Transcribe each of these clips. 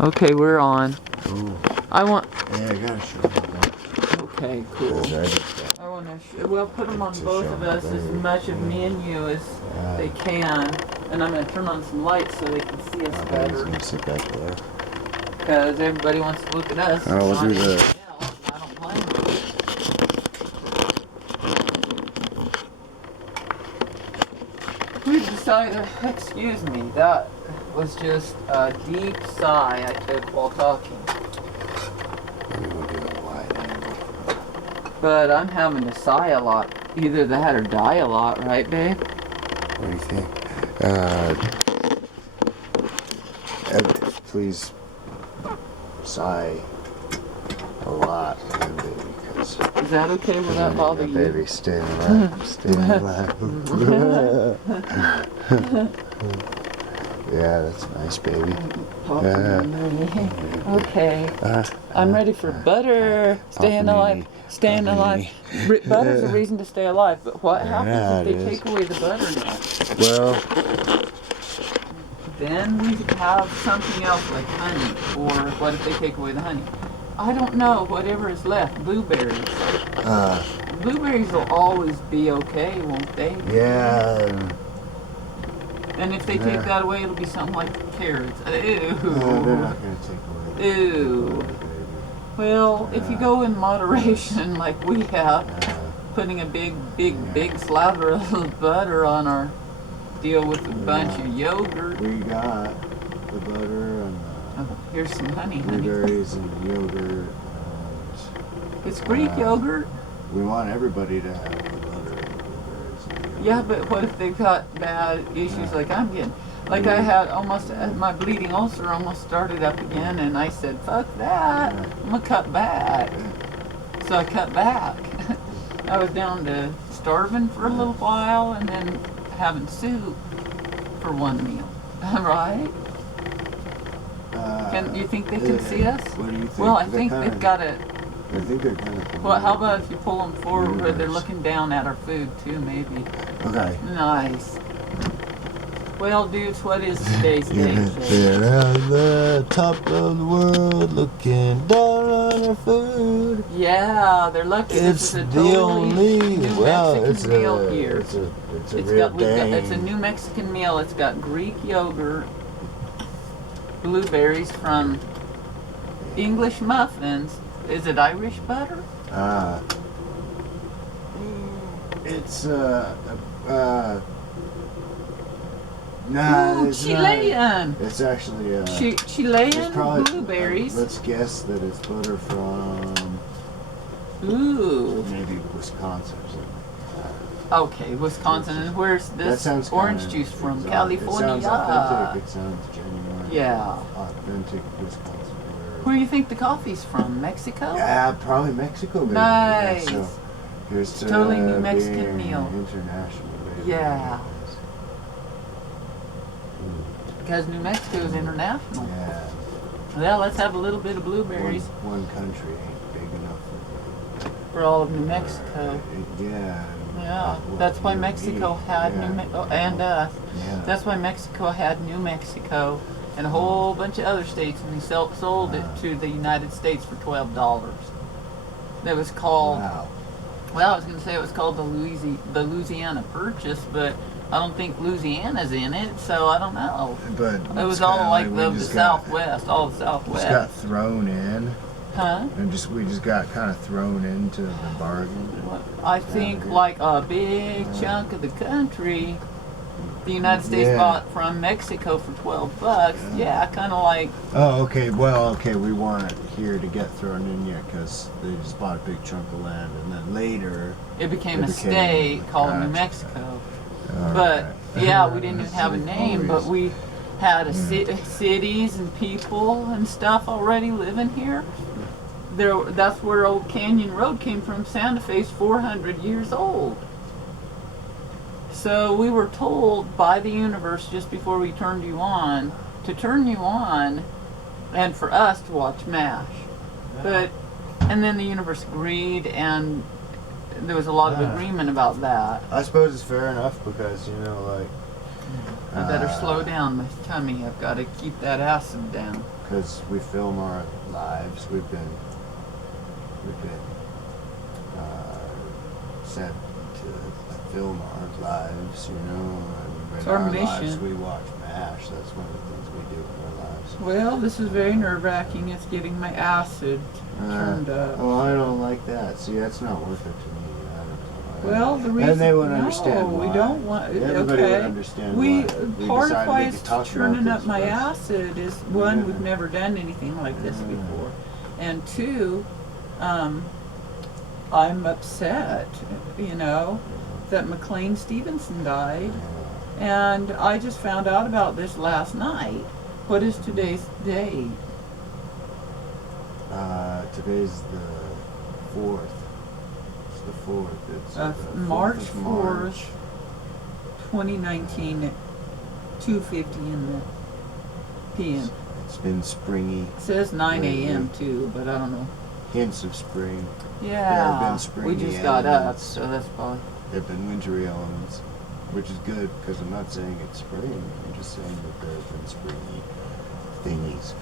Okay, we're on. Ooh. I want. Yeah, I gotta show you that. Okay, cool. I want to. We'll put them on both of us as much of me and you as they can, and I'm gonna turn on some lights so they can see us better. Gonna sit back there. Because everybody wants to look at us. Oh, we'll do the. I don't blame them. We decided. Excuse me. That was just a deep sigh I took while talking. But I'm having to sigh a lot. Either that or die a lot, right, babe? What do you think? Please sigh a lot, baby, because... Is that okay? Will that bother you? Baby, stay alive. Stay alive. Yeah, that's nice, baby. Okay. I'm ready for butter. Staying alive. Staying alive. Butter's a reason to stay alive, but what happens if they take away the butter now? Well... Then we have something else like honey, or what if they take away the honey? I don't know, whatever is left. Blueberries. Blueberries will always be okay, won't they? Yeah. And if they take that away, it'll be something like carrots. Ew. No, they're not going to take away. Ew. Well, if you go in moderation like we have, putting a big slather of butter on our deal with a bunch of yogurt. We got the butter and here's some honey. blueberries and yogurt. It's Greek yogurt. We want everybody to have the butter and blueberries. Yeah, but what if they've got bad issues like I'm getting? Like I had almost, my bleeding ulcer almost started up again, and I said, fuck that, I'm gonna cut back. So I cut back. I was down to starving for a little while, and then having soup for one meal, right? Can you think they can see us? What do you think? Well, I think they've got it. I think they're kind of. Well, how about if you pull them forward where they're looking down at our food too, maybe? Okay. Nice. Well, dudes, what is today's date? They're on the top of the world looking down on our food. Yeah, they're lucky. It's this is a the totally only. New Well, Mexican meal here. It's a real thing. It's a New Mexican meal. It's got Greek yogurt, blueberries from English muffins. Is it Irish butter? It's nah, ooh, it's Chilean. not. It's actually Chilean blueberries. Let's guess that it's butter from Ooh. maybe Wisconsin or something. Okay, Wisconsin. And where's this orange juice from? Exotic. California. It sounds authentic. It sounds genuine. Yeah. Authentic Wisconsin. Where do you think the coffee's from? Mexico? Yeah, probably Mexico. Baby. Nice. Yeah, so here's to totally New Mexican meal. International. Baby. Yeah. Because New Mexico is international. Yeah. Well, let's have a little bit of blueberries. One country ain't big enough for all of New Mexico. Yeah. Yeah, that's why Mexico had New Mexico, and us. Yeah. That's why Mexico had New Mexico and a whole bunch of other states, and they sold it to the United States for $12. That was called. Wow. Well, I was going to say it was called the Louisiana Purchase, but I don't think Louisiana's in it, so I don't know. But it was all like the Southwest, all the Southwest. Just got thrown in. Huh? And we just got kind of thrown into the bargain. I think like a big chunk of the country, the United States bought from Mexico for $12. Yeah, kind of like. Oh, okay. Well, okay. We weren't here to get thrown in yet because they just bought a big chunk of land, and then later it became a state called New Mexico. But yeah, we didn't even have a name, but we had cities and people and stuff already living here. That's where Old Canyon Road came from. Santa Fe's 400 years old. So we were told by the universe just before we turned you on to turn you on, and for us to watch MASH. And then the universe agreed, and there was a lot of agreement about that. I suppose it's fair enough because I better slow down my tummy. I've got to keep that acid down. Because we film our lives. We've been sent to film our lives, you know. And It's in our our lives, mission. we watch MASH. That's one of the things we do in our lives. Well, this is very nerve-wracking. It's getting my acid turned up. Oh, I don't like that. See, that's not worth it to me. I don't know. Well, the reason and they would no, understand why. we don't want. Everybody okay, would understand we why. part of decided why we it's could talk turning about up this my first. acid is one, Yeah. we've never done anything like this Yeah. before, and two, I'm upset. You know, that McLean Stevenson died, and I just found out about this last night. What is today's date? Today's the 4th. It's the 4th. It's the 4th March of 4th, 2019 at 2:50 in the p.m. It's been springy. It says 9 lately. a.m. too, but I don't know. Hints of spring. There have Yeah, been we springy just got up, elements. so that's probably. There have been wintry elements, which is good because I'm not saying it's spring. I'm just saying that there have been springy thingies.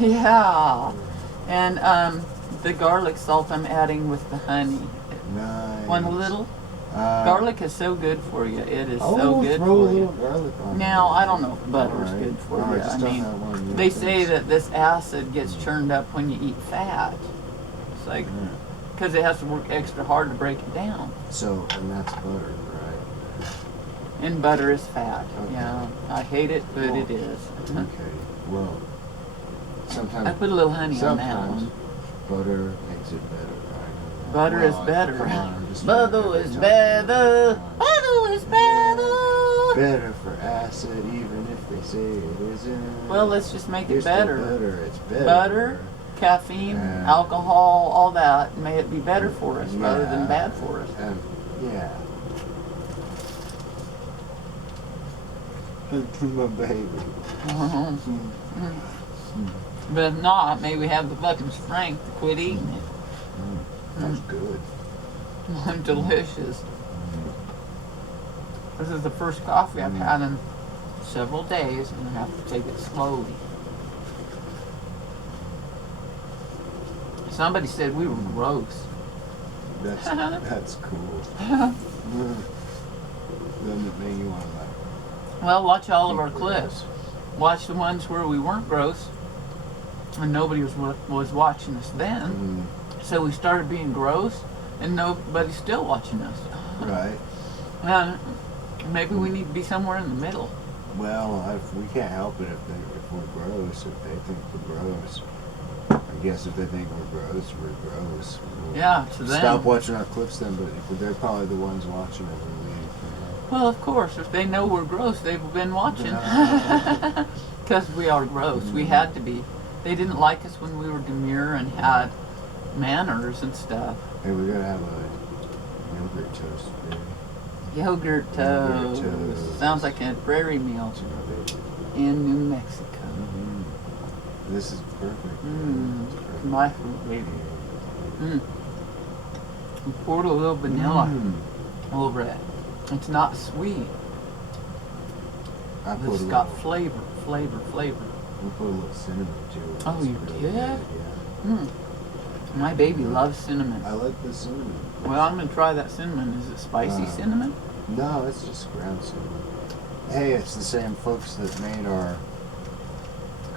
Yeah, and the garlic salt I'm adding with the honey. Nice. Want a little? Uh, Garlic is so good for you. It is oh, so good throw a for little you. garlic on Now, there. I don't know if butter's Alright. good for No, you. just I don't mean, have one of your they say things. that this acid gets churned up when you eat fat. It's like, Yeah. because it has to work extra hard to break it down. So, and that's butter, right? And butter is fat. Okay. Yeah, I hate it, but Well, it is. Okay. Well, sometimes. I put a little honey on that sometimes one. butter makes it better, right? Butter is Well, better. Come on, I'm just Butter trying to is every time. better. Come on. Butter is better. Better for acid, even if they say it isn't. Well, let's just make it It's still better. better. It's better. Butter, caffeine, Yeah. alcohol, all that. May it be better for us rather than Yeah. bad for us. And yeah. My baby. But if not, may we have the fucking strength to quit eating it. That's good. Delicious. This is the first coffee I've had in several days, and I have to take it slowly. Somebody said we were gross. That's cool. Doesn't it make you want to like? Well, watch all of our clips. Watch the ones where we weren't gross, and nobody was watching us then. So we started being gross, and nobody's still watching us. Right. And maybe we need to be somewhere in the middle. Well, we can't help it if we're gross. If they think we're gross, I guess if they think we're gross, we're gross. We'll Yeah, to them. stop watching our clips then, but they're probably the ones watching every week. Well, of course, if they know we're gross, they've been watching. Yeah. Because we are gross. We had to be. They didn't like us when we were demure and had manners and stuff. Hey, we gotta have a yogurt toast, baby. Yogurt toast. toast. Sounds like a prairie meal To my baby. in New Mexico. This is perfect. Mmm, It's perfect. my food, baby. Mmm. We poured a little vanilla over it. It's not sweet. I put It's a got little, flavor. we put a little cinnamon too. Oh, It's you really did? good, Mmm. My baby loves cinnamon. yeah. I like the cinnamon. Well, I'm gonna try that cinnamon. Is it spicy cinnamon? No, it's just ground cinnamon. Hey, it's the same folks that made our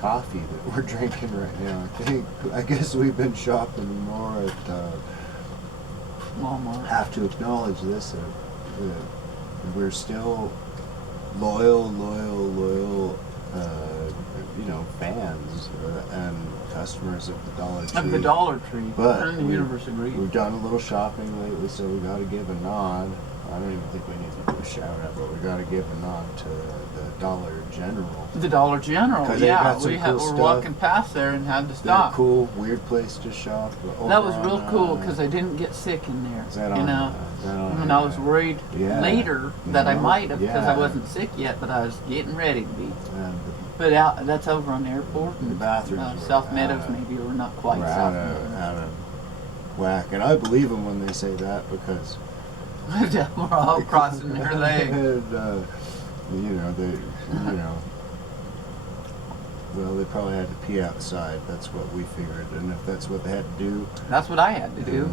coffee that we're drinking right now. I guess we've been shopping more at. Walmart. Have to acknowledge this. We're still loyal, fans and customers of the Dollar Tree. Of the Dollar Tree. But and the Universe agreed. We've done a little shopping lately, so we got to give a nod. I don't even think we need to do a shout out, but we got to give a nod to the Dollar General. The Dollar General. 'Cause they Yeah, got some cool were stuff. walking past there and had to They're a stop. cool, weird place to shop. That over was real on, cool because I didn't get sick in there. Is that you on, know, is that on, and I was worried yeah, later that I no, might have because I yeah. wasn't sick yet, but I was getting ready to be. And But that's over on the airport. the And, bathrooms were South out Meadows, of- maybe, or not quite we're South out of, Meadows. out of whack. And I believe them when they say that because We're all crossing their legs. and, you know, you know. Well, they probably had to pee outside. That's what we figured, and if that's what they had to do, That's what I had to do.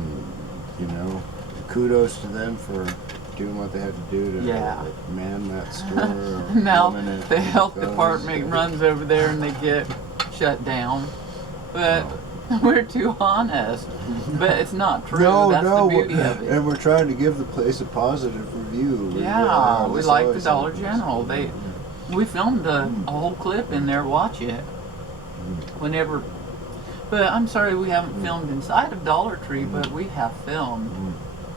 you know, kudos to them for doing what they had to do to Yeah. man that store. Or Now woman it the health goes. department runs over there and they get shut down. But we're too honest. But it's not true. No, That's no, the beauty of it. and we're trying to give the place a positive review. Yeah, we that's like the always Dollar happens. General. We filmed a whole clip in there. Watch it whenever. But I'm sorry we haven't filmed inside of Dollar Tree, but we have filmed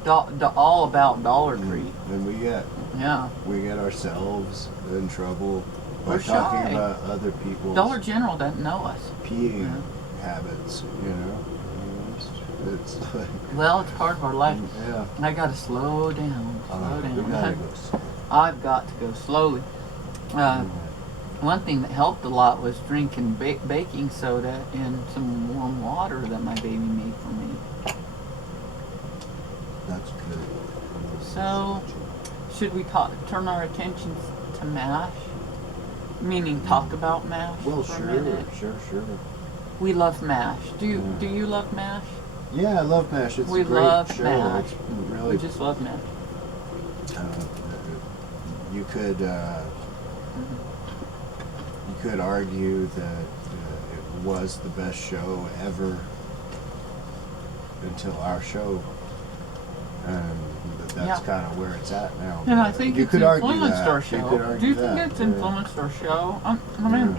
all about Dollar Tree. And Yeah, we get ourselves in trouble by We're talking shy. about other people's Dollar General doesn't know us. peeing Yeah. habits. You know, it's like Well, it's part of our life. yeah. I gotta slow down. Slow We down. gotta go slow. I've got to go slowly. One thing that helped a lot was drinking baking soda in some warm water that my baby made for me. That's good. So, should we turn our attention to MASH? Meaning talk about MASH Well, for sure, a minute? sure. We love MASH. Do you love MASH? Yeah, I love MASH. It's We a great love show. MASH. It's We really. just love MASH. You could argue that it was the best show ever until our show, and that's Yeah. kind of where it's at now. And I But think you it's could argue influenced that. our You show. could argue Do you think that, it's yeah. influenced our show? I mean,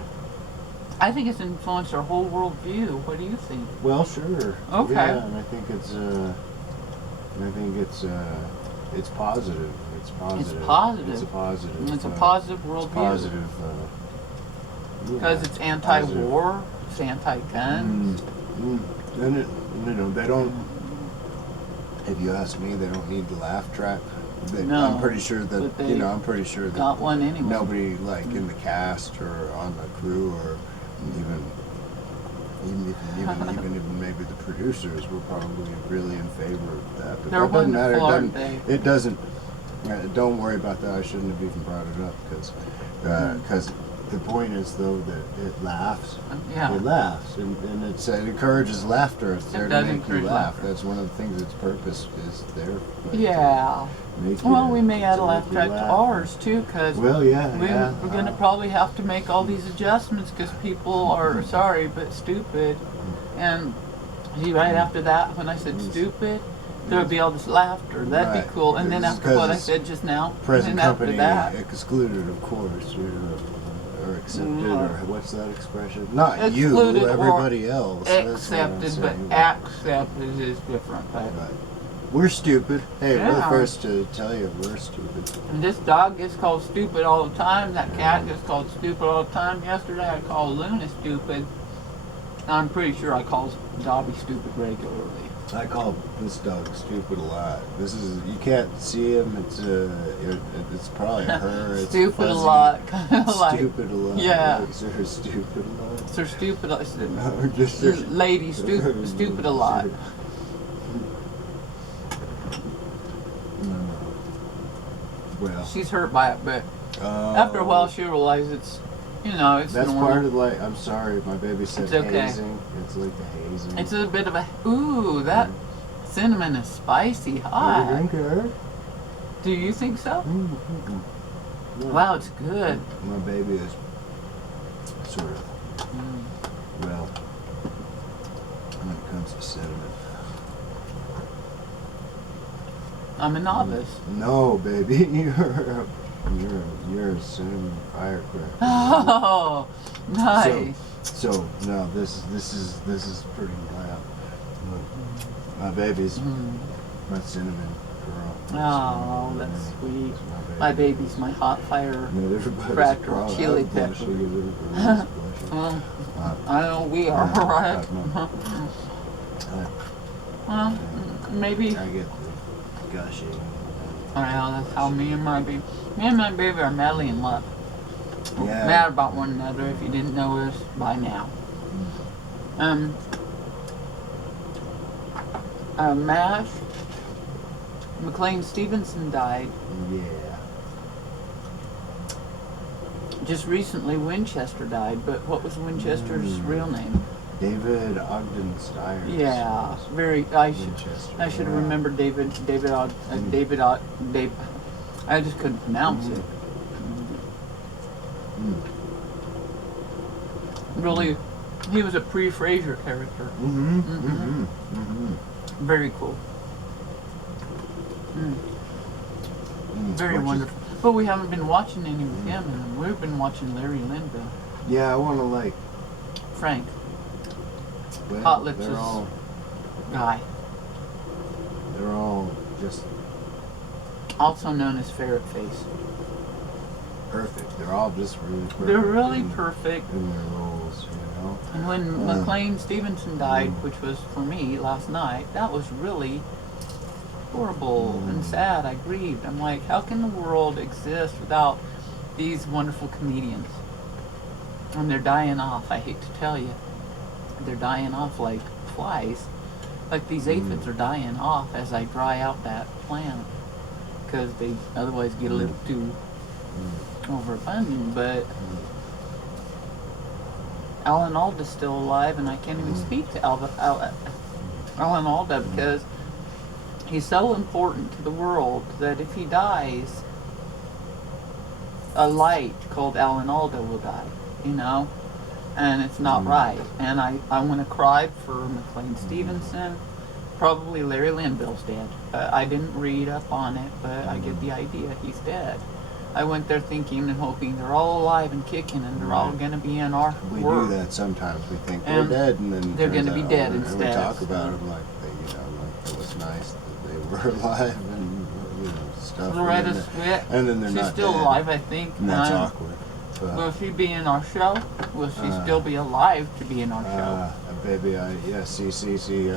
I think it's influenced our whole worldview. What do you think? Well, sure. Okay. Yeah, and I think it's positive. It's positive. It's positive. It's a positive. It's a positive It's worldview. positive. Because it's anti-war, it's anti-guns. And they don't. If you ask me, they don't need the laugh track. No, I'm pretty sure that but they I'm pretty sure that got one anyway. nobody like in the cast or on the crew or even maybe the producers were probably really in favor of that. But They're that doesn't matter. wonderful, aren't they? It doesn't. Don't worry about that. I shouldn't have even brought it up because the point is though that it laughs. Yeah. It laughs and it encourages laughter. It's there to does make you encourage laugh. laughter. That's one of the things its purpose is there. But, Yeah. make you- Well, we may add to a make laugh you track to laugh. ours too, because Well, yeah. we're going to probably have to make all these adjustments because people are sorry but stupid. And see, right after that, when I said stupid, there would be all this laughter. That'd Right. be cool. And then It's after what I because said just now, Present and then after company that, excluded, of course, or accepted, Mm. or what's that expression? Not Excluded you, or everybody else. That's what I'm accepted, but saying. accepted is different. But Right. We're stupid. Hey, we're the Yeah. first to tell you we're stupid. and this dog gets called stupid all the time. That cat gets called stupid all the time. Yesterday I called Luna stupid. I'm pretty sure I called Dobby stupid regularly. I call this dog stupid a lot. This is you can't see him. It's probably her. It's Stupid a fuzzy. lot, kind of like. Stupid a lot. Yeah. It's her stupid a lot. So stupid. Or just Lady stupid a lot. Well, She's hurt by it, but after a while she'll realize it's that's normal. part of like. I'm sorry, my baby said It's okay. hazing. It's like the hazing. It's a bit of a that cinnamon is spicy You hot. drink it? Do you think so? No. Wow, it's good. My baby is sort of well when it comes to cinnamon. I'm a novice. No, baby, you're a cinnamon firecracker. Oh, nice. So no, this is pretty loud. Look, my baby's my cinnamon girl. Oh, that's sweet. My baby's my hot fire. Everybody's cracker probably- chili I'm blushing, pepper. everybody's blushing. Well, I know we are, right? Well, maybe. I get the gushing. Well, that's how me and my baby are madly in love. Yeah. Mad about one another. If you didn't know this by now. MASH. McLean Stevenson died. Yeah. just recently Winchester died, but what was Winchester's real name? David Ogden Stiers. Yeah, was very. Winchester. I should have yeah. remembered David. Dave. I just couldn't pronounce it. Mm. Really, he was a pre-Fraser character. Mm-hmm. Mhm. Mm-hmm. Mm-hmm. Very cool. Mm. Very Which is- wonderful. But we haven't been watching any with him, and we've been watching Larry Linville. Yeah, I want to like. Frank, Well, Hot Lips they're is- all. guy, They're all just also known as Ferret Face. perfect. They're all just really perfect. They're really in, perfect. in their roles, you know. And when McLean Stevenson died, which was for me last night, that was really horrible and sad. I grieved. I'm like, how can the world exist without these wonderful comedians? And they're dying off. I hate to tell you, they're dying off like flies. Like these aphids are dying off as I dry out that plant because they otherwise get a little too overabundant. But Alan Alda's still alive, and I can't even speak to Alan Alda because he's so important to the world that if he dies, a light called Alan Alda will die, you know? And it's not right. And I want to cry for McLean Stevenson. Probably Larry Linville's dead. I didn't read up on it, but I get the idea he's dead. I went there thinking and hoping they're all alive and kicking, and they're all going to be in our We world. do that sometimes. We think And they're dead, and then they're turns gonna be out, dead and instead. we talk about them like they, like it was nice that they were alive and stuff. Loretta and then, Swit, and then they're she's not still dead. alive, I think. And that's And awkward. But, will she be in our show? Will she still be alive to be in our show? baby, see.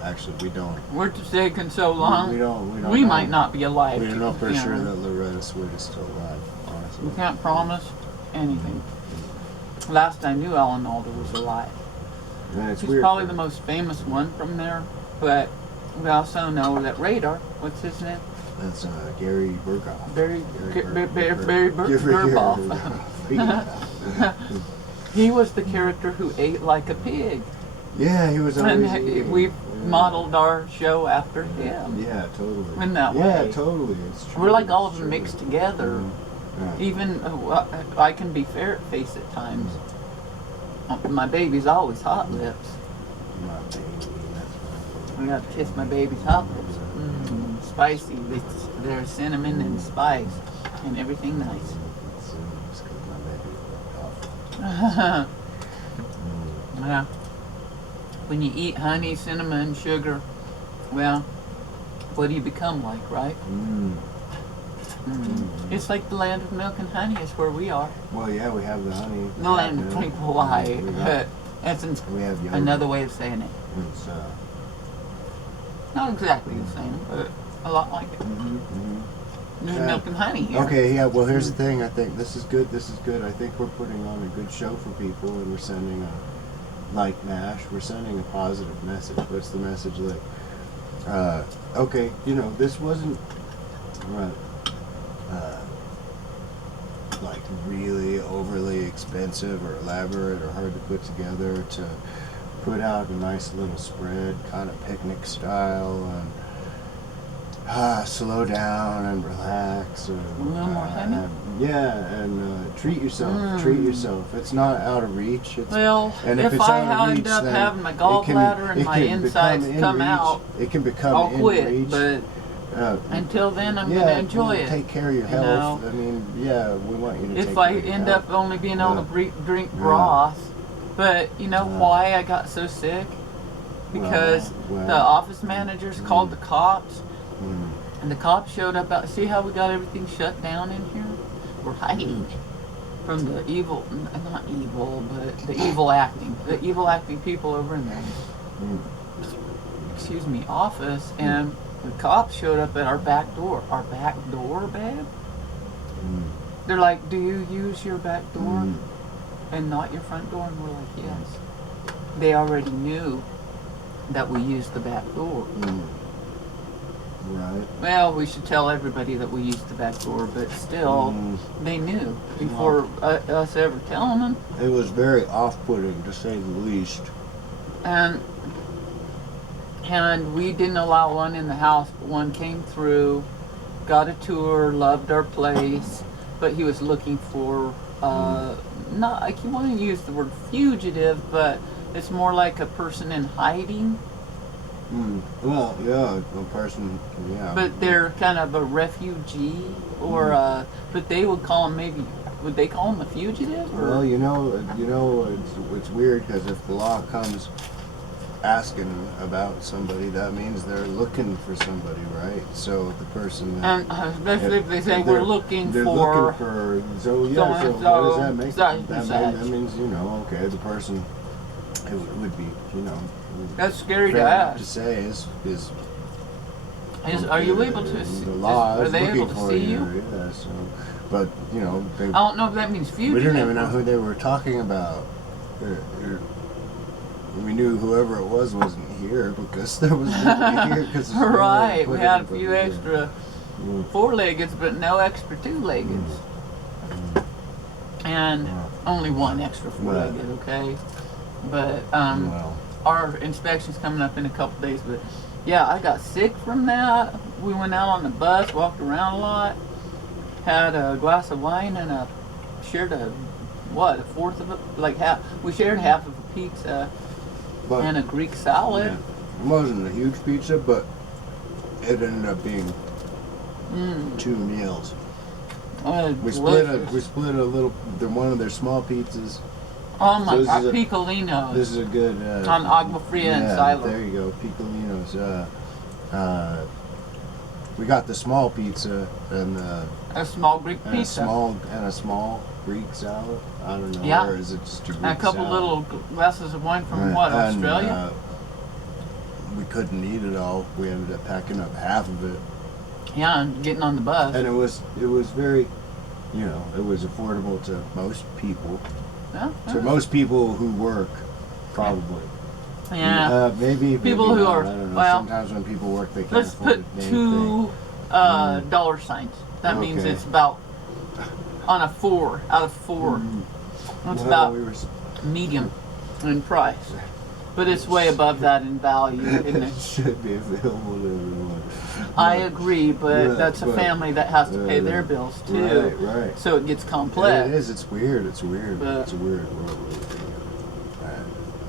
Actually, we don't. We're just taking so long. We don't. We know. might not be alive. We don't know for you sure know. that Loretta Swit is still alive. Honestly. We can't promise anything. Last I knew, Alan Alda was alive. And it's He's weird. probably the most famous one from there, but we also know that Radar, what's his name? That's Gary Burghoff. Barry Gary Burghoff. Burghoff. He was the character who ate like a pig. Yeah, he was always. And we modeled our show after him. Yeah, totally. In that yeah, way. totally. It's true. We're like all of it's them true. mixed together. Yeah. Even I can be Ferret Face at times. My baby's always Hot Lips. My baby, that's I gotta kiss my baby's Hot Lips. Spicy. They're cinnamon and spice and everything nice. It's just 'cause my baby is awful. Yeah. When you eat honey, cinnamon, sugar, well, what do you become like, right? It's like the land of milk and honey is where we are. Well, yeah, we have the honey. The land of tranquil light. We But that's we have yogurt. another way of saying it. It's, Not exactly the same, but a lot like it. There's milk and honey here. Okay, yeah, well, here's the thing. I think this is good. I think we're putting on a good show for people, and we're sending like MASH, we're sending a positive message. What's the message like? Okay, this wasn't like really overly expensive or elaborate or hard to put together to put out a nice little spread, kind of picnic style, and slow down and relax. And, A little more honey? And treat yourself. Treat yourself. It's not out of reach. It's, Well, and if it's I out of end reach, up then having my it gallbladder and it my can insides become in come reach. out, It can become I'll in quit. reach. But until then, I'm yeah, going to enjoy it. Take care of your you health. know? I mean, yeah, we want you to take If care I of your end health. up only being able to drink Yeah. broth. But you know why I got so sick? Because Well, the office managers called the cops, Mm. and the cops showed up. See how we got everything shut down in here? We're hiding from the evil, not evil, but the evil acting people over in there. Excuse me, office, and the cops showed up at our back door. Our back door, babe? They're like, do you use your back door and not your front door? And we're like, yes. They already knew that we used the back door. Right. Well, we should tell everybody that we used the back door, but still, they knew before us ever telling them. It was very off-putting, to say the least. And we didn't allow one in the house, but one came through, got a tour, loved our place, but he was looking for, not, like, you want to use the word fugitive, but it's more like a person in hiding. Well, yeah, a person, yeah. But they're kind of a refugee, or, but they would call them maybe, would they call them a fugitive? Or? Well, it's weird, because if the law comes asking about somebody, that means they're looking for somebody, right? So the person that, and especially if they say they're we're looking they're for, looking for, so yeah, so so-and-so, what does that make? such and That such. means, okay, the person, it would be, that's scary to fair enough to ask. say is Are you able to? the law Are is they looking able to for see you? Yeah, so, but they, I don't know if that means fugitive. we didn't even know who they were talking about. We knew whoever it was wasn't here because there was nobody here. Right, we had a few extra four-leggeds, but no extra two-leggeds. And only one extra four-legged, okay? But Well, our inspection's coming up in a couple days, but yeah, I got sick from that. We went out on the bus, walked around a lot, had a glass of wine and shared a fourth of it, like half. We shared half of a pizza but and a Greek salad. yeah, it wasn't a huge pizza, but it ended up being 2 meals. We split a little, one of their small pizzas. Oh my So God, this picolinos. This is a good on Agua Fria and Silo. There you go, picolinos. We got the small pizza and A small Greek a pizza. small Greek salad. I don't know, Yeah. or is it just a Greek And a couple salad? little glasses of wine from Right, and, Australia? we couldn't eat it all. We ended up packing up half of it, Yeah, and getting on the bus. and it was very, it was affordable to most people. Yeah, To most people who work, probably. yeah. Maybe People who not, are- I don't know. well, Sometimes when people work, they can't Let's afford put anything. two dollar signs. That means Okay. it's about on a 4 out of 4. It's Well, about we were s- medium in price, but it's way above that in value, isn't it it? should be available to everyone. I agree, but Right, that's a but- family that has to pay their bills too. Right. So it gets Yeah, complex. it is. It's weird. It's weird. But- It's a weird world.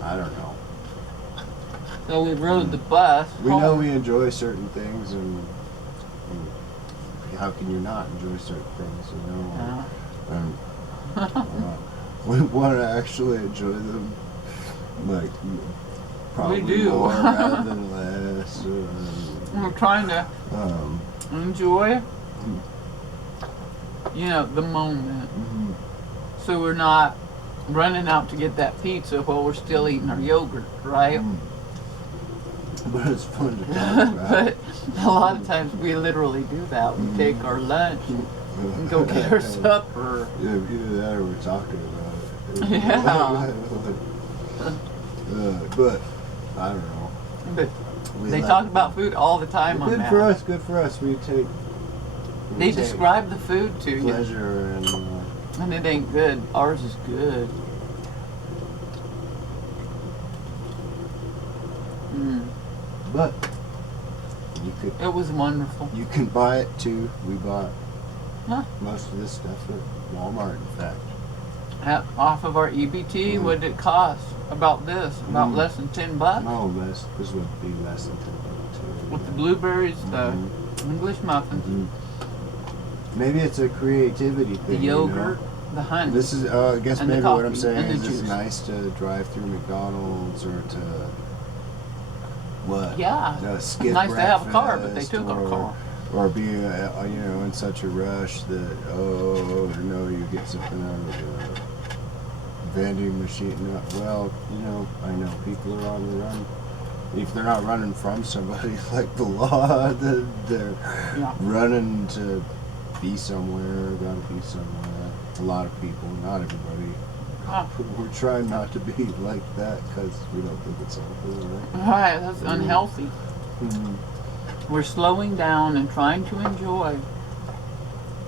I don't know. So we rode the bus. We know home. we enjoy certain things, and how can you not enjoy certain things? Yeah. And, we want to actually enjoy them, like probably do. more rather than less. We're trying to enjoy, the moment. So we're not running out to get that pizza while we're still eating our yogurt, right? But it's fun to talk about. But a lot of times we literally do that. We take our lunch and go get our supper. Yeah, either that or we're talking about it. Yeah. But I don't know. But We they like- talk about food all the time on Good that. for us. Good for us. We take. They take describe the food to you, pleasure and. and it ain't good. Ours is good. But you could. It was wonderful. You can buy it too. We bought Huh? most of this stuff at Walmart, in fact. Off of our EBT, what did it cost? About this, about less than $10. No, this would be less than 10 too. With the blueberries, the English muffins, Maybe it's a creativity the thing. yogurt, the honey. This is, I guess And the maybe what I'm coffee, saying and the is it's juice. nice to drive through McDonald's or to what? Yeah. Skip Nice to have a car, but they breakfast took our car. Or be, in such a rush that, you get something out of the vending machine. Well, I know people are on the run. If they're not running from somebody like the law, they're Yeah. running to be somewhere, gotta be somewhere. A lot of people, not everybody. Huh. We're trying not to be like that because we don't think it's healthy, right? Right, that's unhealthy. we're slowing down and trying to enjoy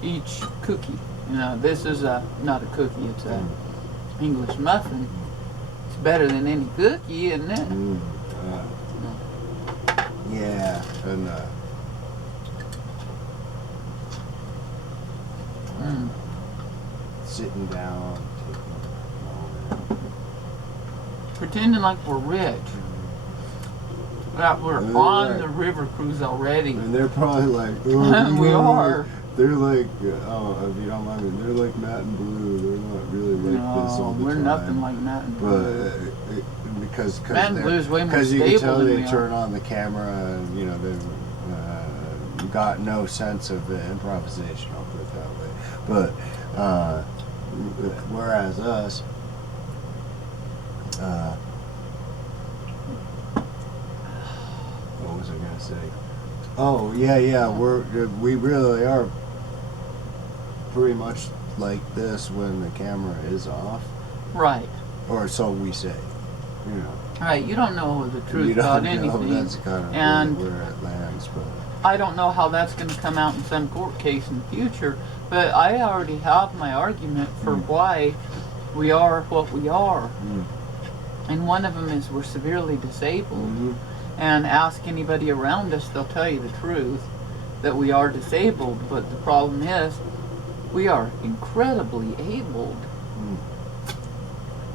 each cookie. You know, this is not a cookie, it's a English muffin. It's better than any cookie, isn't it? Yeah, and sitting down, taking a moment. Pretending like we're rich. That we're on the river cruise already. And they're probably like, We are. They're like, if you don't mind me, they're like Matt and Blue. They're not really like this all the we're time. nothing like Matt and Blue. But because Matt and Blue's way more you stable can tell than they we are. turn on the camera and you know they've got no sense of improvisation. I'll put it that way. But whereas us. What was I gonna say? Oh yeah, we really are pretty much like this when the camera is off, Right. or so we say. You know, Right. You don't know the you truth don't about know. anything. That's kind of And where it lands, but I don't know how that's going to come out in some court case in the future, but I already have my argument for why we are what we are. And one of them is we're severely disabled. And ask anybody around us, they'll tell you the truth that we are disabled. But the problem is, we are incredibly abled.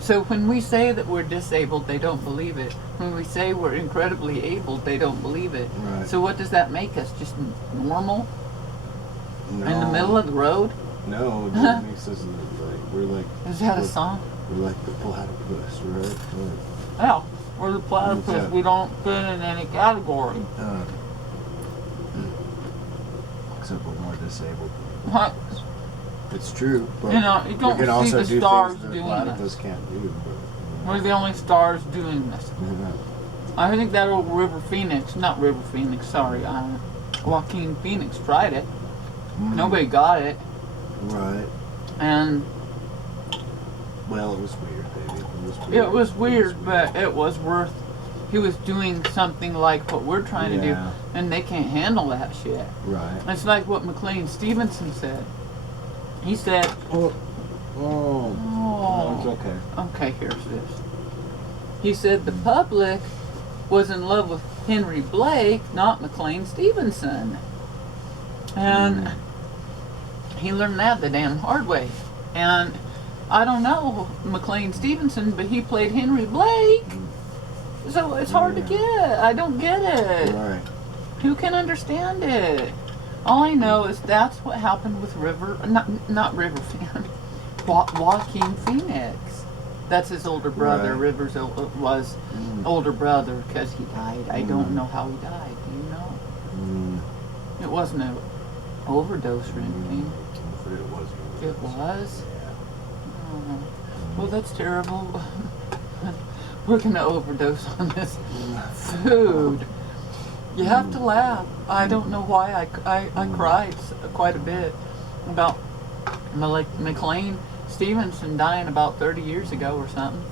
So when we say that we're disabled, they don't believe it. When we say we're incredibly abled, they don't believe it. Right. So what does that make us? Just normal? no, In the middle of the road? no, that makes us like we're like. Is that a we're- song? We're like the platypus, right? Yeah, we're the platypus. Yeah. We don't fit in any category. Except we're more disabled. What? It's true, but You know, you don't we can see also the do stars things that doing platypus can't do. But, We're the only stars doing this. yeah. I think that old River Phoenix, not River Phoenix, sorry, Joaquin Phoenix tried it. Nobody got it. Right. And Well, it was weird, baby. it was weird, but it was worth. He was doing something like what we're trying to do, Yeah. and they can't handle that shit. Right. It's like what McLean Stevenson said. He said, Oh. No, it's "Oh, okay. okay, here's this." He said the public was in love with Henry Blake, not McLean Stevenson, and he learned that the damn hard way. And I don't know McLean Stevenson, but he played Henry Blake. So it's hard to get. I don't get it. Right. Who can understand it? All I know is that's what happened with not River Fan, Joaquin Phoenix. That's his older brother. Right. Rivers was older brother because he died. I don't know how he died. Do you know? It wasn't an overdose or anything. It was. It was? Yeah. Oh. Well, that's terrible. We're gonna overdose on this food. You have to laugh. I don't know why I cried quite a bit about McLean Stevenson dying about 30 years ago or something.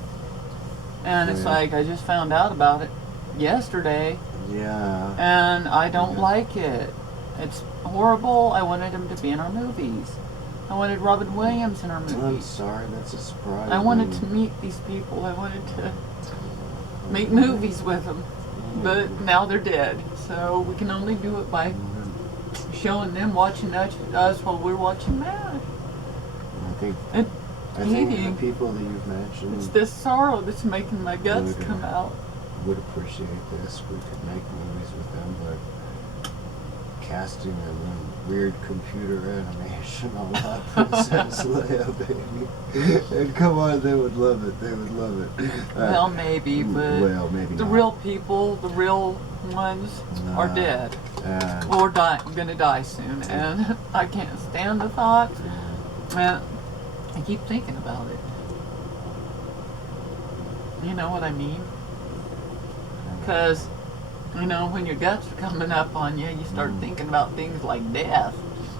And it's Yeah. like I just found out about it yesterday, Yeah. and I don't like it. It's horrible. I wanted him to be in our movies. I wanted Robin Williams in our I'm movies. sorry, that's a surprise. I wanted to meet these people. I wanted to make movies with them. But now they're dead. So we can only do it by showing them watching us while we're watching Matt. I think Eating. the people that you've mentioned It's this sorrow that's making my guts Would, come out. would appreciate this. We could make movies with them, but casting them in weird computer animation on that Princess Leia, baby. And come on, they would love it. They would love it. Well, maybe, but well, maybe the not. real people, the real ones, are Nah. dead. And, Or gonna die soon. And I can't stand the thought. And I keep thinking about it. You know what I mean? Because, you know, when your guts are coming up on you, you start thinking about things like death.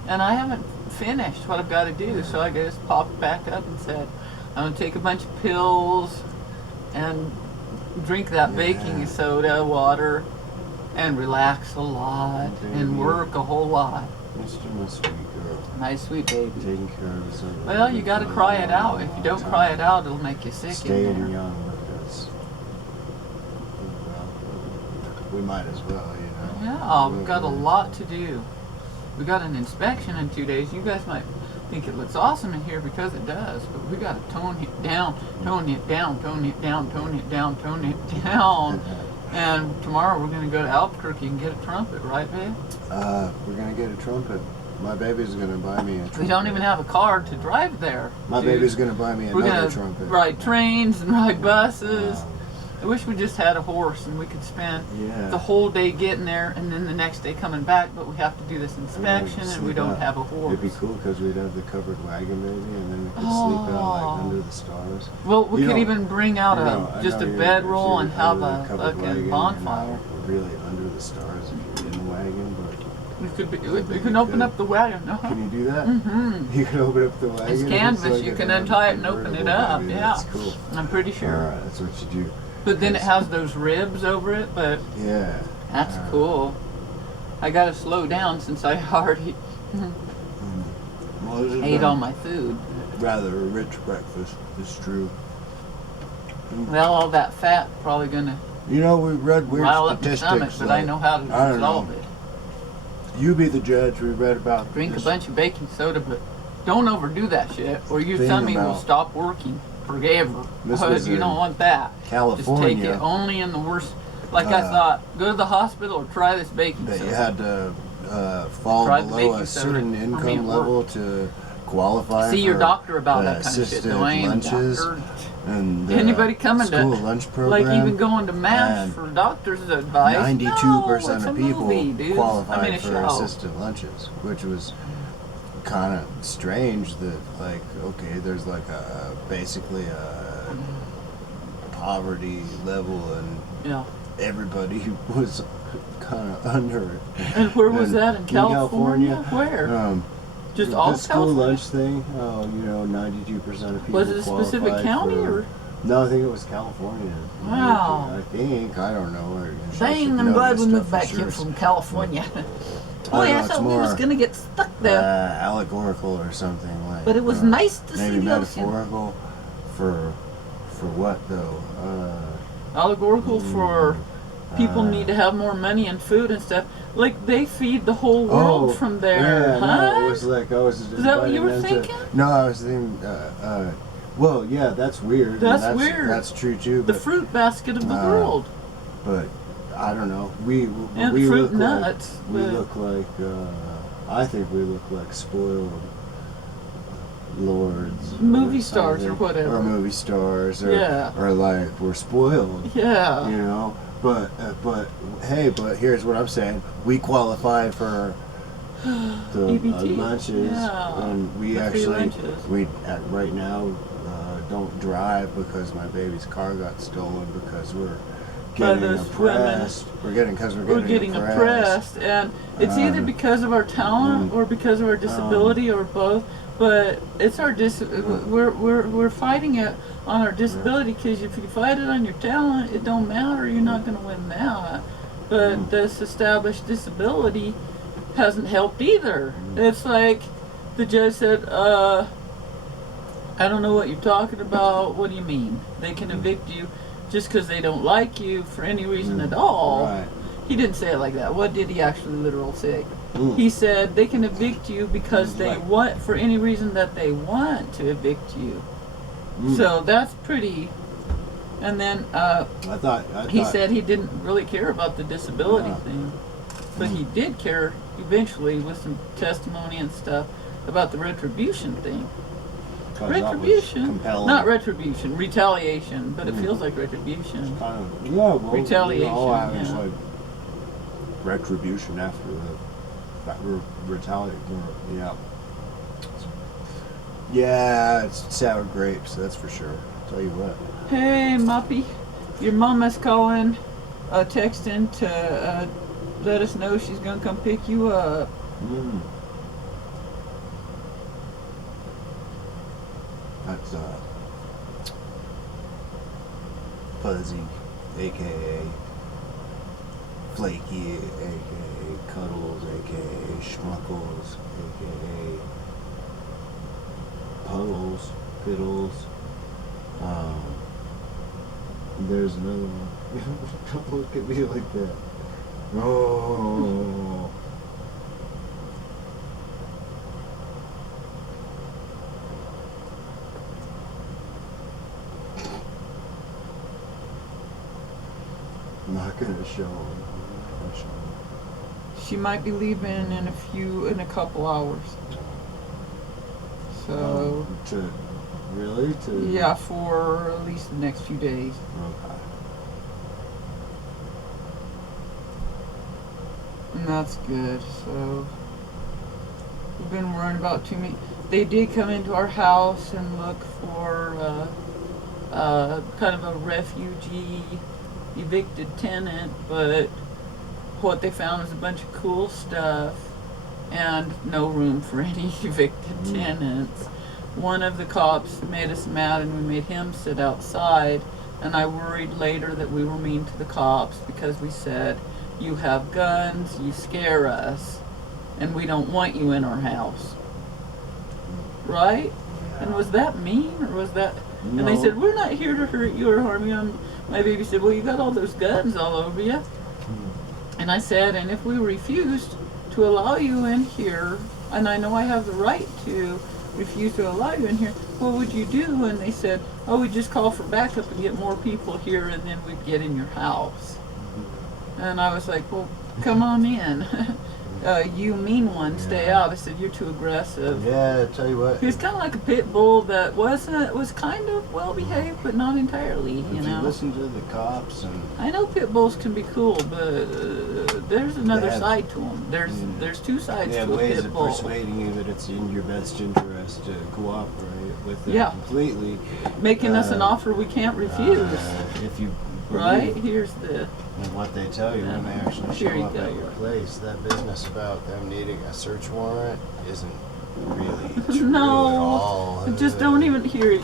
And I haven't finished what I've got to do, so I just popped back up and said, I'm going to take a bunch of pills and drink that baking soda water and relax a lot and Baby. work a whole lot. Mr. My sweet girl. My sweet baby. Taking care of us. Well, you got to cry it out. If you don't cry it out, it'll make you sick Staying in there. young because we might as well, you know. Yeah, we've got a lot to do. We got an inspection in 2 days. You guys might think it looks awesome in here because it does, but we got to tone it down, tone it down, tone it down, tone it down, tone it down. And tomorrow we're going to go to Albuquerque and get a trumpet, right, babe? We're gonna get a trumpet. My baby's gonna buy me a trumpet. We don't even have a car to drive there. My dude. baby's gonna buy me We're another gonna trumpet. ride trains and ride buses. Um, I wish we just had a horse and we could spend Yeah. the whole day getting there and then the next day coming back, but we have to do this inspection and we sleep don't out. have a horse. It'd be cool because we'd have the covered wagon maybe, and then we could sleep out like Oh. under the stars. Well, we You could know- even bring out You know, I just know a you're- bedroll you're and have under the a covered wagon, fucking you're bonfire. not really under the stars if you're in the wagon, but We could be, That'd we be can open good. up the wagon. Uh-huh. can you do that? Mm-hmm. You can open up the wagon. It's and canvas. like You a can untie it and open it convertible, up. baby. Yeah, That's cool. I'm pretty sure. Alright, that's what you do. But then it has those ribs over it. But Yeah. that's Alright. cool. I gotta slow down since I already Well, this has ate been all my food. rather a rich breakfast. It's true. Well, all that fat probably gonna You know, we read weird rile up my statistics. stomach, but I like- know how to I don't resolve know. it. You be the judge. We read about Drink a this bunch of baking soda, but don't overdo that shit, or your Thing tummy will about- stop working forever. This But was you in don't want that. California. Just take it only in the worst. Like I thought, go to the hospital or try this baking that soda. you had to fall Try the below baking a soda. certain For me, it income level to qualify See your for doctor about the that kind of shit. assisted No, I ain't a lunches doctor. and the Anybody coming school to lunch program. like even going to mass and for doctor's advice? 92% no, it's a of people movie, dude. qualified I mean, a for show. assisted lunches, which was kind of strange. That like, okay, there's like a basically a poverty level, and Yeah. everybody was kind of under it. And where was And that in California? Where? Just the all school California? lunch thing. Oh, you know, 92% of people. Was it a specific qualified county for- or? No, I think it was California. Wow. I think I don't know. I should Dang, know I'm glad this we stuff moved for back sure. here from California. I Boy, know, I it's thought we was more, gonna get stuck there. allegorical or something like. But it was nice to see maybe the ocean. metaphorical for what though? Allegorical for people uh, need to have more money and food and stuff. Like they feed the whole world from there, yeah, huh? No, it was like I was. Is that what you were inviting them thinking? No, I was thinking. Well, yeah, that's weird. and That's weird. That's true too. The But, fruit basket of the world. but I don't know. We And we fruit look nuts, like we but- look like. I think we look like spoiled lords. Movie or stars or something. whatever. Or movie stars. Or, Yeah. Or like we're spoiled. Yeah. You know. But hey, but here's what I'm saying. We qualify for the EBT. lunches, Yeah. and we The free actually lunches. right now don't drive because my baby's car got stolen because we're By getting those women. oppressed. We're getting oppressed, and it's either because of our talent or because of our disability or both. But it's our we're fighting it on our disability, because if you fight it on your talent, it don't matter. You're not going to win that. But this established disability hasn't helped either. It's like the judge said, I don't know what you're talking about. What do you mean? They can evict you just because they don't like you for any reason at all. Right. He didn't say it like that. What did he actually literal say? Mm. He said they can evict you because they Right. want, for any reason that they want to evict you. Mm. So that's pretty. And then I thought he said he didn't really care about the disability Yeah. thing, but he did care eventually with some testimony and stuff about the retribution thing. 'cause that was Retribution, compelling. not retribution, retaliation, but it Mhm. feels like retribution. Kind of, yeah, well, Retaliation, I was yeah. like retribution after that retaliate. Yeah. Yeah, it's sour grapes, that's for sure. Tell you what. Hey, Moppy, your mama's calling, texting to let us know she's gonna come pick you up. Mm. That's Fuzzy, aka Flaky, aka Cuddles, aka Schmuckles, aka Puddles, Piddles. There's another one. Don't look at me like that. Oh. I'm not gonna show him. She might be leaving in a couple hours. So To yeah, for at least the next few days. Okay. And that's good. So we've been worrying about too many. They did come into our house and look for kind of a refugee evicted tenant, but what they found was a bunch of cool stuff and no room for any evicted tenants. One of the cops made us mad and we made him sit outside, and I worried later that we were mean to the cops because we said, you have guns, you scare us, and we don't want you in our house. Right? And was that mean, or was that... No. And they said, we're not here to hurt you or harm you. And my baby said, well, you got all those guns all over you. And I said, and if we refused to allow you in here, and I know I have the right to refuse to allow you in here, what would you do? And they said, oh, we'd just call for backup and get more people here, and then we'd get in your house. And I was like, well, come on in. You mean one, stay out. I said, you're too aggressive. Yeah, I tell you what. He was kind of like a pit bull that was kind of well behaved, but not entirely, you If know. you listen to the cops and I know pit bulls can be cool, but there's another side to them. There's two sides they have to a ways pit of bull. persuading you that it's in your best interest to cooperate with them Yeah. completely. Making us an offer we can't refuse. If you Right? believe Here's the... in what they tell you when they actually Here show you up go. at your place, that business about them needing a search warrant isn't really true No, at all. just don't even hear it.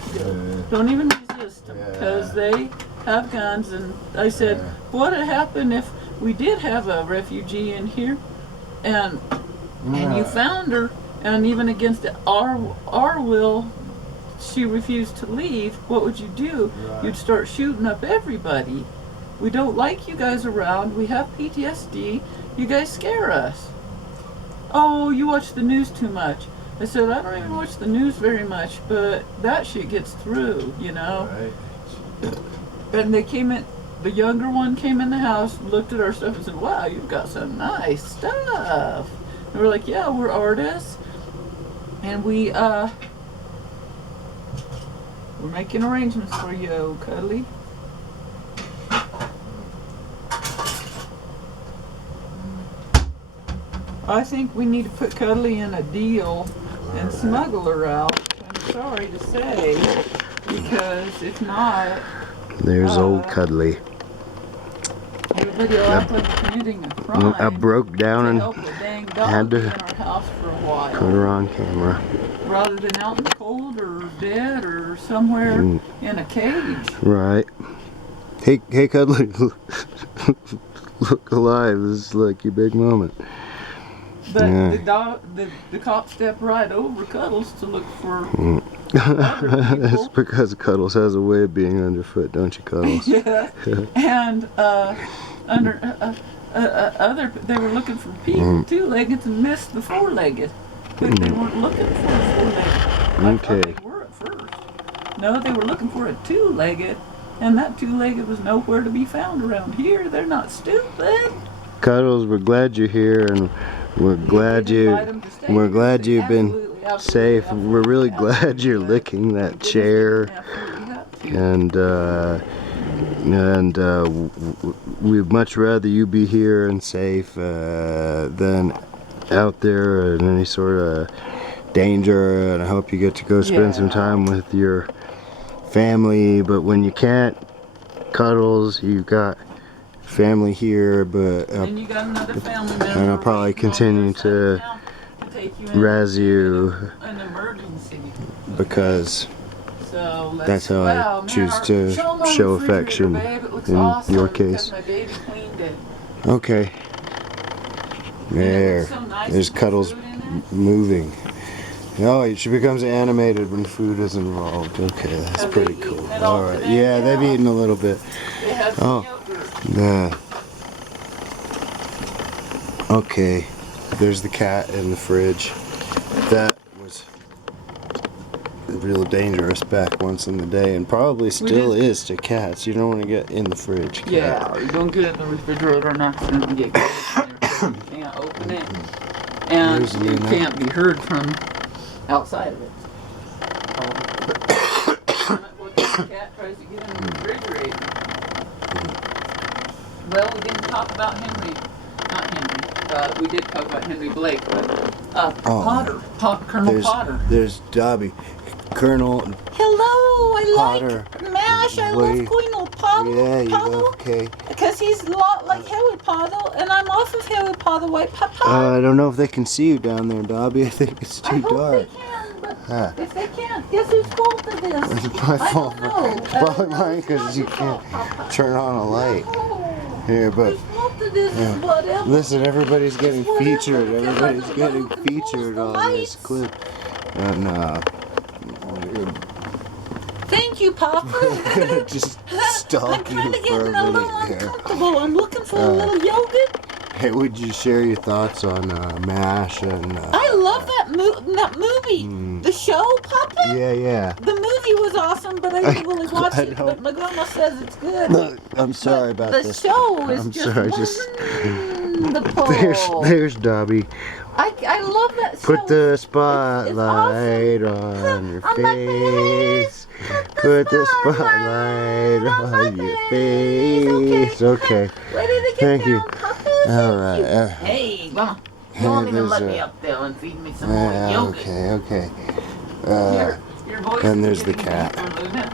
Don't even resist them Yeah. because they have guns. And I said, Yeah. what would happen if we did have a refugee in here, and you found her, and even against our will, she refused to leave? What would you do? Right. You'd start shooting up everybody. We don't like you guys around. We have PTSD. You guys scare us. Oh, you watch the news too much. I said, I don't even watch the news very much, but that shit gets through, you know? Right. And they came in, the younger one came in the house, looked at our stuff and said, wow, you've got some nice stuff. And we're like, yeah, we're artists. And we're making arrangements for you, Cuddly. I think we need to put Cuddly in a deal and smuggle her out. I'm sorry to say, because if not, There's old Cuddly. everybody will act like you're committing a crime. I broke down to and help a dang dog had be to in our house for a while, put her on camera. rather than out in the cold or dead or somewhere in a cage. Right. Hey, Cuddly. Look alive. This is like your big moment. But Yeah. the cop stepped right over Cuddles to look for other That's people. because Cuddles has a way of being underfoot, don't you, Cuddles? Yeah. And they were looking for people, two-legged, and missed the four-legged. But they weren't looking for a four-legged. I thought Okay. they were at first. No, they were looking for a two-legged, and that two-legged was nowhere to be found around here. They're not stupid. Cuddles, we're glad you're here, and we're glad Invite 'em to stay. we're glad you've been Absolutely, absolutely, safe. absolutely, We're really glad absolutely you're glad. licking that Goodness, chair, absolutely have to. and we'd much rather you be here and safe than out there in any sort of danger. And I hope you get to go spend some Yeah. time with your family. But when you can't, Cuddles, you've got family here, but And you got another family member. and I'll probably waiting on continue the other side of to town to take you in razz you an emergency. because So let's, that's how I man, choose to show 'em our show refrigerator, affection babe. It looks in awesome your because case. my baby cleaned it. Okay. There. So nice There's to put Cuddles food in it. moving. No, she becomes animated when food is involved. Okay, that's Have pretty they cool. eaten it all Alright. today? Yeah, they've Yeah. eaten a little bit. They had Oh. some yogurt. Yeah. Okay. There's the cat in the fridge. That was real dangerous back once in the day, and probably still is to cats. You don't want to get in the fridge. Cat. Yeah, you don't get it in the refrigerator and accidentally get close in there, so you can't open it. And There's you Luna. can't be heard from outside of it. What the cat tries to get in the refrigerator. Well, we didn't talk about Henry. Not Henry. We did talk about Henry Blake, but Potter. Colonel Potter. There's Dobby. Colonel Hello, I Potter. like MASH. I Wait. love Colonel Potter. Yeah, you Potter, love, okay. because he's a lot like Harry Potter, and I'm off of Harry Potter, White Papa. I don't know if they can see you down there, Dobby. I think it's I too hope dark. they can, but Huh. if they can't, guess whose fault it is? It's my I fault. don't know. It's probably mine because you can't turn on a light. Here, but Whose fault it is, yeah. whatever. Listen, everybody's getting Whatever, featured. because I Everybody's don't know getting who controls featured the on this lights. clip. And Thank you, Papa. I'm gonna just I'm stalk kind you of for getting a a little minute here. uncomfortable. I'm looking for a little yogurt. Hey, would you share your thoughts on MASH and? I love that movie. The show, Papa. Yeah. The movie was awesome, but I didn't really watch I it. know. But my grandma says it's good. Look, I'm sorry about the this. show is I'm just sorry, just wonderful. there's Dobby. I love that show. Put the It's spotlight awesome. on your On my face. Put the spotlight on your face. Okay. Ready to get Thank you. down, Papa? All right. Hey, Grandma. You won't even there's let a- me up there and feed me some more yogurt. Okay. Your voice and is there's the getting cat. deeper, Luna.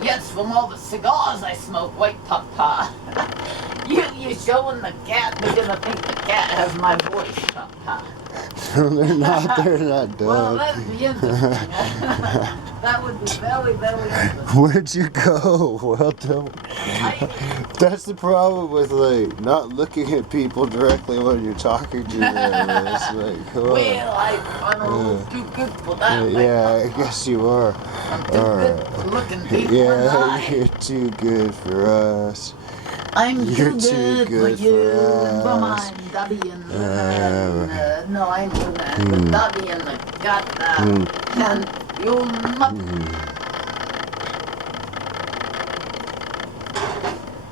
Yes, from all the cigars I smoke, White Papa. you showing the cat, they're gonna think the cat has my voice, Papa. No, they're not. They're not Well, done. that'd be interesting. That would be very, very interesting. Where'd you go? Well, don't. That's the problem with like not looking at people directly when you're talking to them. It's like, oh, Well, I'm a little too good for that. yeah, I guess you are. I'm too good for looking people in the Yeah, eye. you're too good for us. I'm You're too too good, good for you. for Grandma, us. I'm Dobby and no, I'm the Dobby and the Gata. And you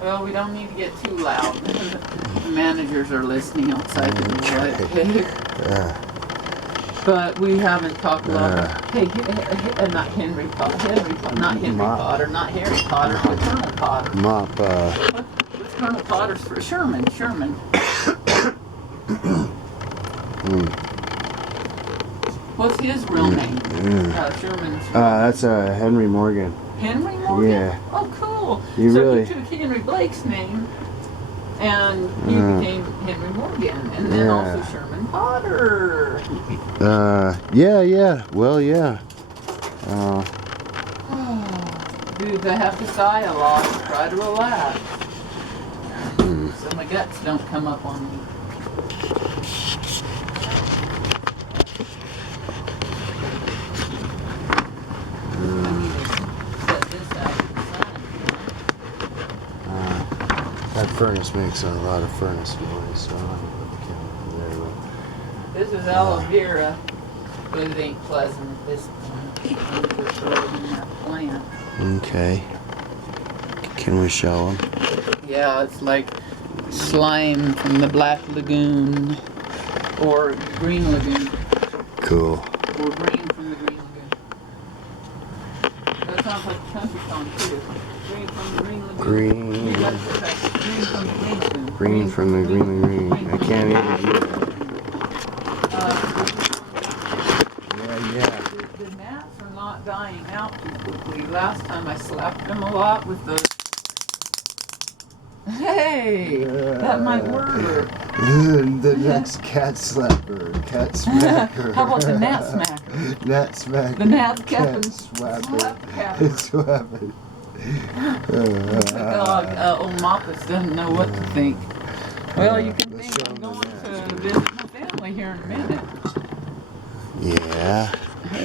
Well, we don't need to get too loud. The managers are listening outside the door. But we haven't talked about not Henry Potter, not Harry Potter, but Colonel Potter. Mop. What's Colonel Potter's for? Sherman. What's his real name? Sherman's. That's Henry Morgan. Henry Morgan? Yeah. Oh, cool. You so really- he took Henry Blake's name, and he became Henry Morgan, and then also Sherman Potter. Yeah. Well, yeah. Dude, I have to sigh a lot to try to relax. So my guts don't come up on me. Set this out in the sun. That furnace makes a lot of furnace noise, so I'm gonna put the camera there. This is aloe vera, but it ain't pleasant at this point. I'm gonna throw it in that plant. Okay. Can we show them? Yeah, it's like slime from the Black Lagoon or Green Lagoon, Cool. or green from the Green Lagoon. That sounds like a country song too. Green from the Green Lagoon. Green. You gotta say that. Green from the Green Lagoon. Green from the green lagoon. I can't even do that. Yeah. The gnats are not dying out too quickly. Last time I slapped them a lot with the. Hey, that might work. The next cat slapper. Cat smacker. How about the gnat smacker? Gnat smacker. The gnat Cat captain. swapper. Slap capper. Swapper. The dog, old Moppus doesn't know what to think. Well, you can let's think show I'm them going the to visit my family here in a minute. Yeah.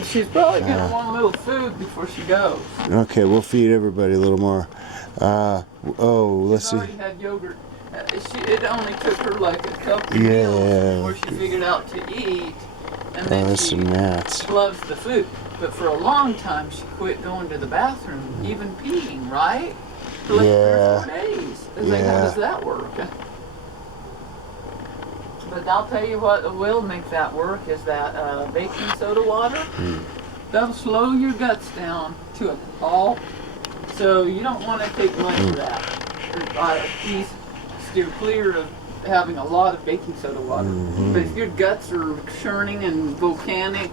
She's probably gonna want a little food before she goes. Okay, we'll feed everybody a little more. Let's She's see. already had yogurt. It only took her like a couple Yeah. meals before she figured out to eat, and Oh, then there's she some gnats. loves the food. But for a long time, she quit going to the bathroom, even peeing, right? For like 3 or 4 days. I was like, how Yeah. does that work? But I'll tell you what will make that work is that baking soda water. That'll slow your guts down to a halt. So you don't want to take much of that. Please steer clear of having a lot of baking soda water. But if your guts are churning and volcanic,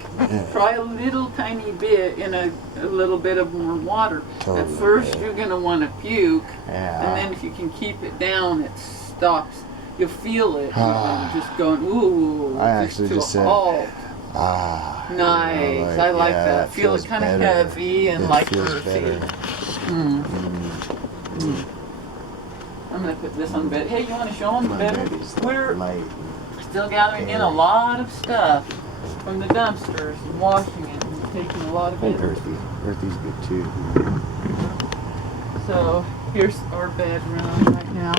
try a little tiny bit in a little bit of warm water. Totally. At first you're going to want to puke, Yeah. and then if you can keep it down, it stops. You'll feel it. Just going, ooh, I actually to just a said, halt. Nice. I like yeah, that. Feel it feels kind of better. heavy and It like feels earthy. better. I'm going to put this on the bed. Hey, you want to show them the My bed? baby's We're light. still gathering in a lot of stuff from the dumpsters and washing it and taking a lot of And it. earthy. Earthy's good too. So here's our bedroom right now.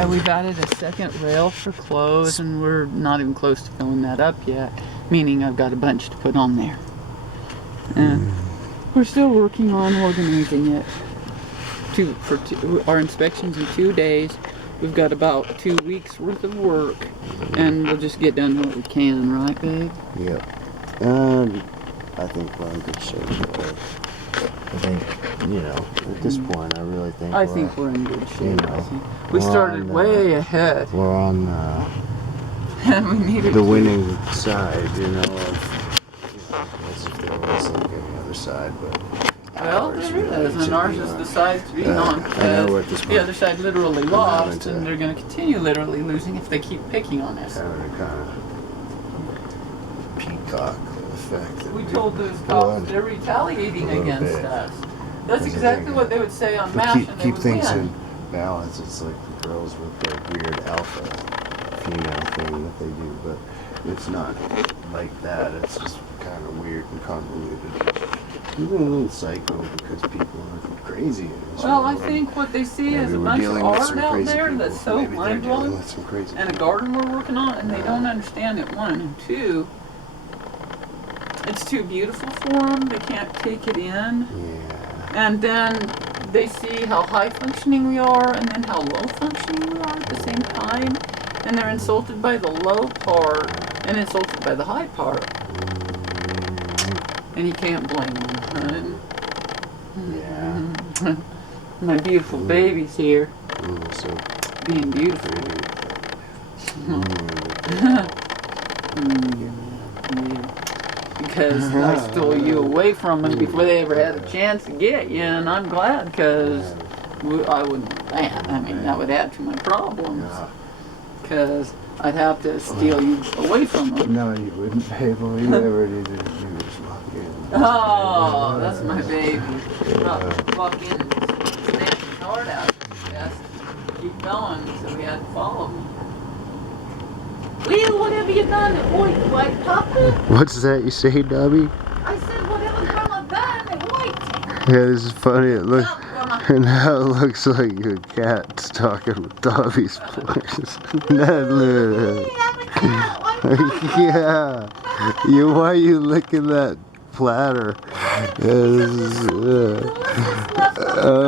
And we've added a second rail for clothes, and we're not even close to filling that up yet, meaning I've got a bunch to put on there. And we're still working on organizing it. Our inspection's in 2 days. We've got about 2 weeks worth of work, and we'll just get done what we can, right, babe? Yep. I think we're in good shape. I think, at this point, I really think I think we're in good shape. you know, I think. We we're started on, way ahead, we're on and we needed the to. winning side, of, as if there was like any other side, but Well, ours there really is, and should ours be is on. the side to be Yeah, on. I know Because at this the point other side literally having lost, to- and they're going to continue literally losing if they keep picking on us. Having a kind of peacock effect. that We told those Well, cops they're retaliating a little against bit. us. That's Because exactly they- what they would say on to MASH, keep and they keep would things win. in balance. It's like the girls with the weird alpha female thing that they do, but it's not like that. It's just kind of weird and convoluted. Even a little psycho because people are crazy. In this Well, I world. think what they see Maybe is a we're bunch of dealing with art some out crazy there people. that's so Maybe they're mind dealing blowing, with some crazy and a people. garden we're working on, and they don't understand it. 1 and 2. It's too beautiful for them. They can't take it in. Yeah. And then they see how high functioning we are and then how low functioning we are at the same time. And they're insulted by the low part and insulted by the high part. And you can't blame them, Yeah. hun. My beautiful baby's here, So being beautiful. Yeah. Because I stole you away from them before they ever had a chance to get you, and I'm glad because I wouldn't want that. I mean, that would add to my problems because I'd have to steal you away from them. No, you wouldn't be able. You never did. You just walk in. Oh, that's my baby. Walk in and snatch his heart out of his chest. Keep going, so we had to follow him. Will, what have you done? Oi, white puppy? What's that you say, Dobby? I said, whatever grandma done, white. Yeah, this is funny. It looks, Stop, grandma. and now it looks like a cat's talking with Dobby's voice. That little- Yeah. Why are you licking that platter?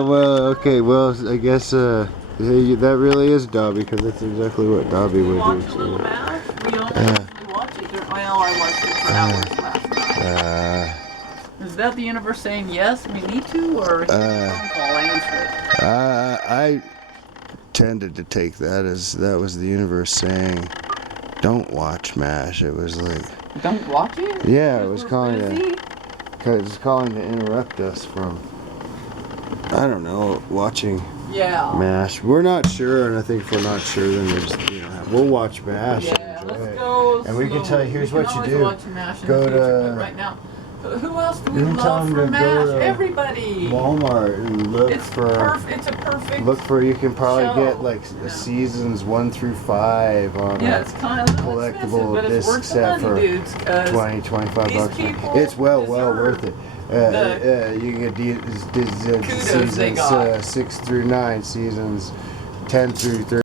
Well, okay. Well, I guess hey, that really is Dobby because that's exactly what Dobby would Watch do. a little So. match. We don't actually watch it. Well, I watched it for hours last night. Is that the universe saying yes, we need to, or is it a phone call? Answer it. I tended to take that as that was the universe saying, "Don't watch MASH." It was like, Don't watch it? yeah, it Because was we're calling busy? it's calling to interrupt us from, I don't know, watching Yeah. MASH. We're not sure, and I think if we're not sure, then we just we'll watch MASH. Yeah, and enjoy let's it. go. And we can tell you, here's We what you always do. watch MASH in Go the future, to- but right now, Who else do we You can tell love them for to go MASH? to Everybody. Walmart and look It's for. It's a perfect. Look for. You can probably show. get like seasons 1 through 5 on Yeah, a it's kind of collectible but it's disc worth the set money, for dudes. 20, 25 these bucks. people It's well deserve worth it. You can get kudos they seasons got. 6 through 9, seasons 10 through 30.